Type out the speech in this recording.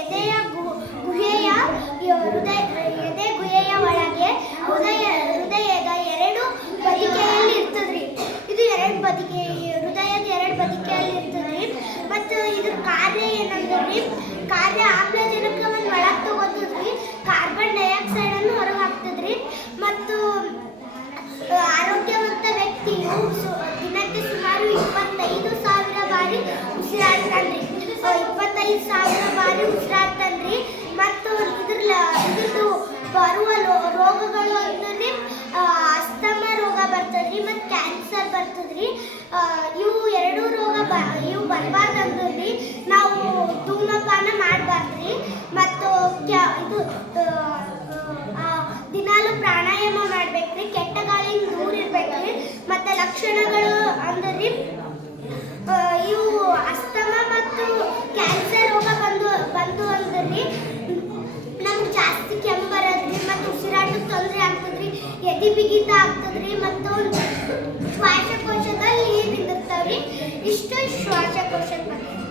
ಎದೆಯ ಗುಹೆಯ ಎದೆ ಗುಹೆಯ ಒಳಗೆ ಹೃದಯದ ಎರಡು ಬದಿಕೆಯಲ್ಲಿ ಇರ್ತದ್ರಿ. ಇದು ಹೃದಯದ ಎರಡು ಬದಿಕೆಯಲ್ಲಿ ಇರ್ತದ್ರಿ. ಮತ್ತು ಇದ್ರ ಕಾರ್ಯ ಏನಂದ್ರಿ, ಕಾರ್ಯ ಆಮ್ಲಜನಕವನ್ನು ಒಳಗೆ ತಗೋತದ್ರಿ, ಕಾರ್ಬನ್ ಡೈಆಕ್ಸೈಡ್ ಅನ್ನು ಹೊರಗೆ ಹಾಕ್ತದ್ರಿ. ಮತ್ತು ಆರೋಗ್ಯವಂತ ವ್ಯಕ್ತಿಯು ದಿನಕ್ಕೆ ಸುಮಾರು 25,000 ಬಾರಿ ಉಸಿರಾಡ್ತಾನ್ರಿ. 25,000 ಬಾರಿ ಉಸಿರಾಡ್ತಾನ್ರಿ. ಮತ್ತು ಇದ್ರದ್ದು ಬರುವ ರೋಗಗಳು ಅಂದ್ರೆ ಅಸ್ತಮ ರೋಗ ಬರ್ತದ್ರಿ ಮತ್ತು ಕ್ಯಾನ್ಸರ್ ಬರ್ತದ್ರಿ. ಇವು ಎರಡು ರೋಗ ಇವು ಬರಬಾರ್ದಂದ್ರಿ ನಾವು ಧೂಮಪಾನ ಮಾಡಬಾರ್ದ್ರಿ. ಮತ್ತು ಇದು ದಿನಾಲು ಪ್ರಾಣಾಯಾಮ ಮಾಡ್ಬೇಕ್ರಿ, ಕೆಟ್ಟ ಗಾಳಿಯಿಂದ ದೂರ ಇರ್ಬೇಕ್ರಿ. ಮತ್ತು ಲಕ್ಷಣಗಳು ಅಂದ್ರೆ ಇವು ಅಸ್ತಮ ಮತ್ತು ಕ್ಯಾನ್ಸರ್ ರೋಗ ಬಂದು ಅಂದ್ರಿ ನಮ್ಗೆ ಜಾಸ್ತಿ ಕೆಮ್ಮು ಬರೋದ್ರಿ ಮತ್ತು ಉಸಿರಾಟಕ್ಕೆ ತೊಂದರೆ ಆಗ್ತದ್ರಿ, ಎದೆ ಬಿಗಿತ ಆಗ್ತದ್ರಿ ಮತ್ತು ಶ್ವಾಸಕೋಶದಲ್ಲಿ ನೀರು ನಿಂದಿರ್ತಾವ್ರಿ. ಇಷ್ಟು ಶ್ವಾಸಕೋಶದ ಬಗ್ಗೆ.